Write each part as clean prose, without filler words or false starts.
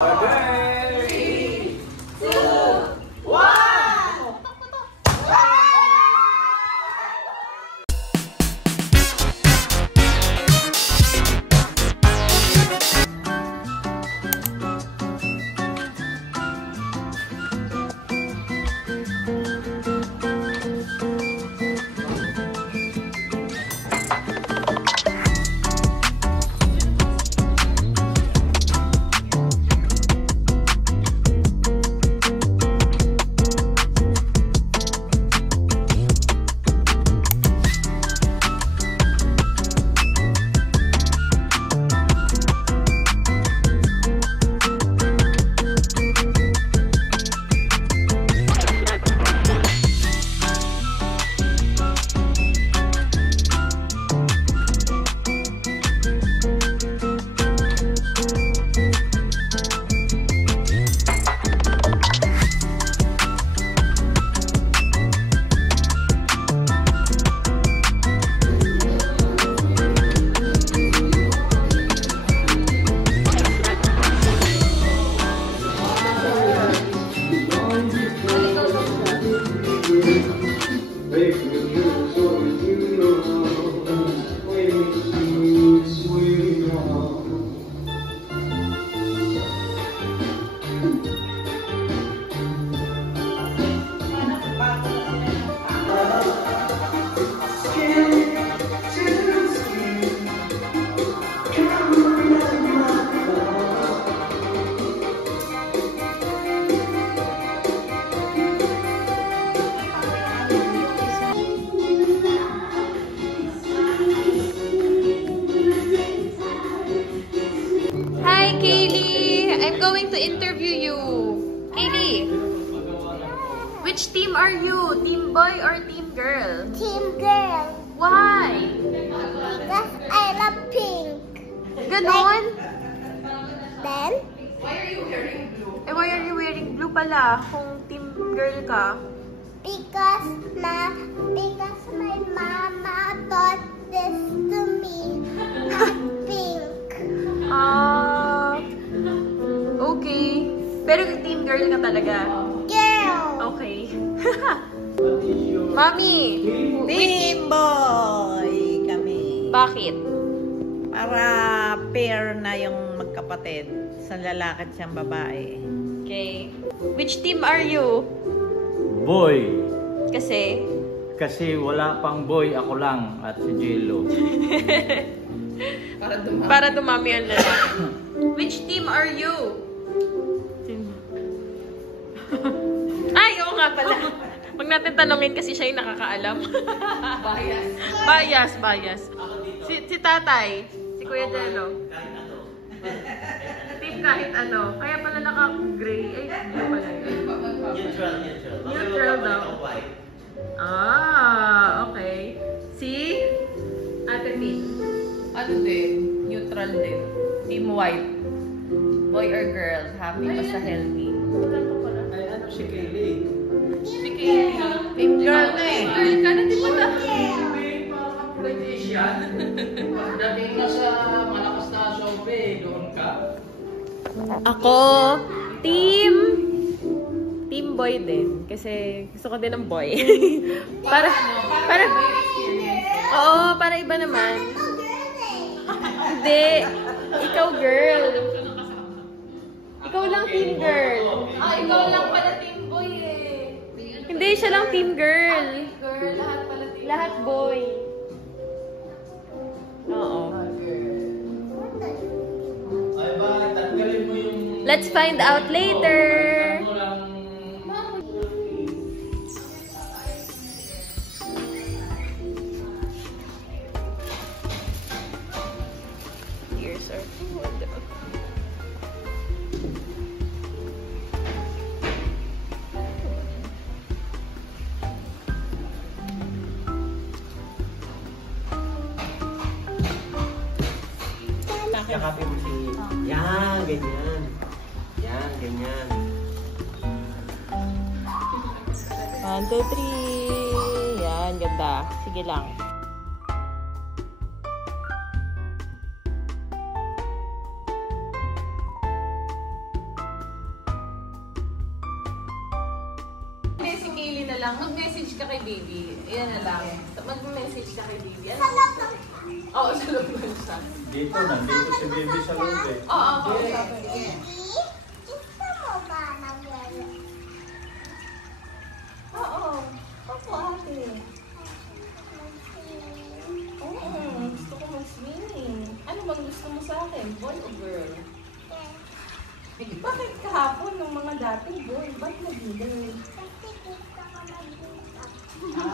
3, 2, 1. I'm going to interview you. Kaylee, which team are you? Team boy or team girl? Team girl. Why? Because I love pink. Ganon? Then? Why are you wearing blue? Eh, why are you wearing blue pala kung team girl ka? Because my mama taught this to me. Not pink. Okay. Pero team girl ka talaga? Girl. Okay. Mami! Team boy kami. Bakit? Para pair na yung magkapatid. Isang lalaki at isang babae. Okay. Which team are you? Boy. Kasi? Kasi wala pang boy, ako lang at si Jello. Para dumami ang lalaki. Which team are you? Ay, oo nga pala. Huwag natin tanongin kasi siya yung nakakaalam. Bias. Si tatay. Si Kuya Jello. Team kahit ano. Kaya pala naka-gray. Ay, blue pala yun. Neutral daw. Okay. Si Ate T. Ano din? Neutral din. Team white. Boy or girl? Happy basta healthy. Ay, ano si Kaylee? Si Kaylee. Team girl na eh. Girl ka na, di ba na? Parang politician. Pagdating na sa malakas na sobe, doon ka. Ako, team boy din. Kasi gusto ko din ng boy. para, oo, para iba naman. Hindi. Ikaw, girl. Ikaw lang team girl. Ikaw lang pala team boy eh. Hindi, siya lang team girl. Girl, lahat pala team Lahat boy. Oo. Ay ba, tanggalin mo yung... Let's find out later. Here's our food. Yakapin mo si... Yan, ganyan. Yan, ganyan. 1, 2, 3. Yan, ganda. Sige lang. lang, mag-message ka kay baby. Ayan na lang. Mag-message ka kay baby. Ano? Oo, sa loob na siya. Dito, nandito si baby sa loob eh. Oo, Baby, gusto mo ba ng yelo? Oo. Opo, ate. Oo, gusto ko mag-swimming. Ano bang gusto mo sa akin? Boy o girl? Bakit kahapon nung mga dati boy? Ba't naging girl? Kasi gusto ko mag-makeup.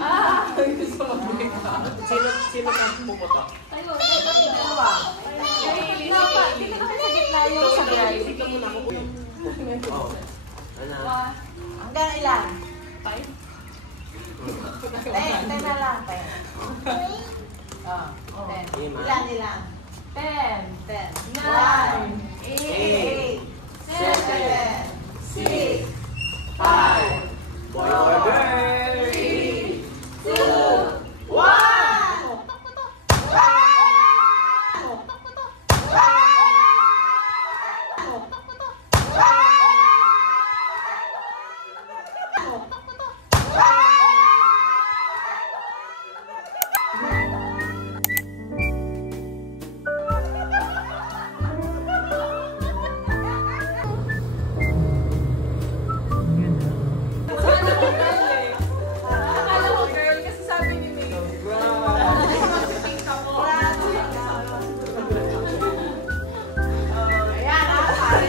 Ah! Gusto mo mag-make up? Sino ka puputo? Tayo, tayo kami dalawa. Ay, dito ka sa gitna yung sabay. Ikaw muna ako. Oh. Ano? Hanggang ilan? Five? Ten na lang. Ten. Ah, Oh. ten. Ilan? 10, 10. 9, 8, 7, 6, 5, boy or girl? 3, 2, 1! Akala ko girl kasi sabi ni May. Ayan ha, pare.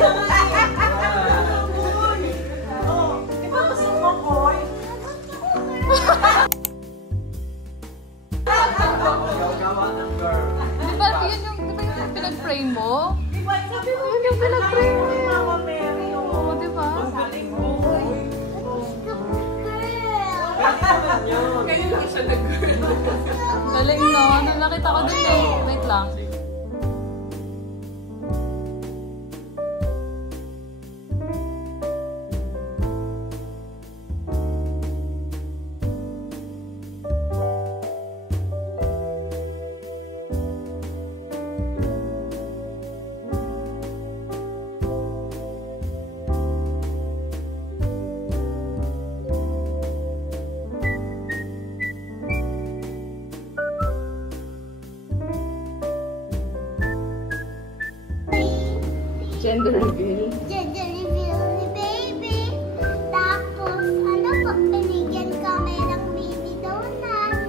Di ba gusto mo, boy? Gawa ng girl. Di ba yun yung pinag-frame mo? Di ba, sabi mo, Yun yung pinag-frame mo. Mama Mary, Oo, di ba? sabi mo, boy. Gusto ko girl. Ngayon lang siya nag-girl. Galing no? Nakita ko din eh. Wait lang. Gender reveal. Gender reveal ni baby. Tapos, ano po, binigyan kami ng mini donut.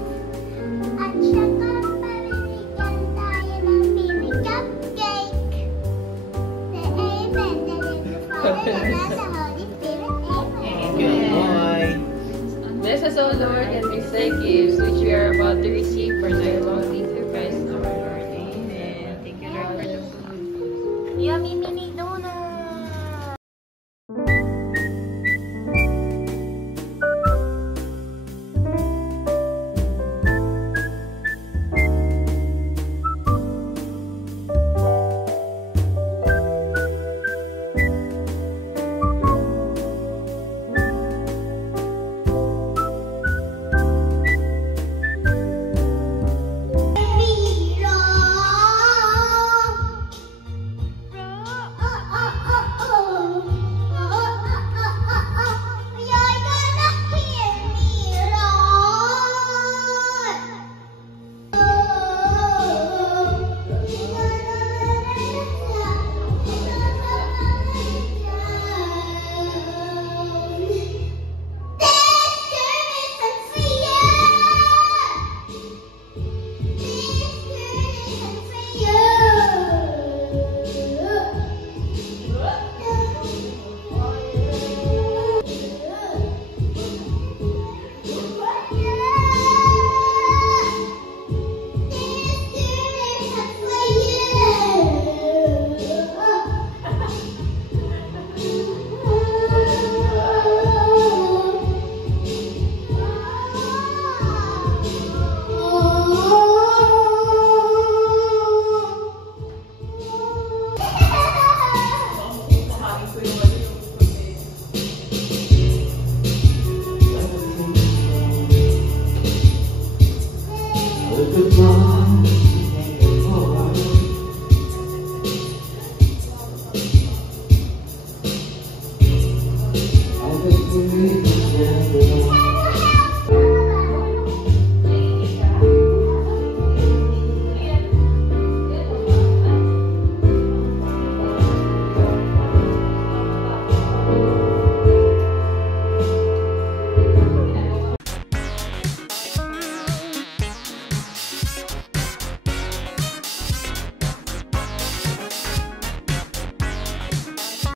At saka, binigyan tayo ng mini cupcake. The Amen, the name of the Father, and of the Holy Spirit. Amen. Good boy. Bless us, O Lord, and these thy gifts which we are about to receive for thy longing through Christ our Lord. Amen. Thank you, Lord, for the food. Yummy mini donut! Good boy.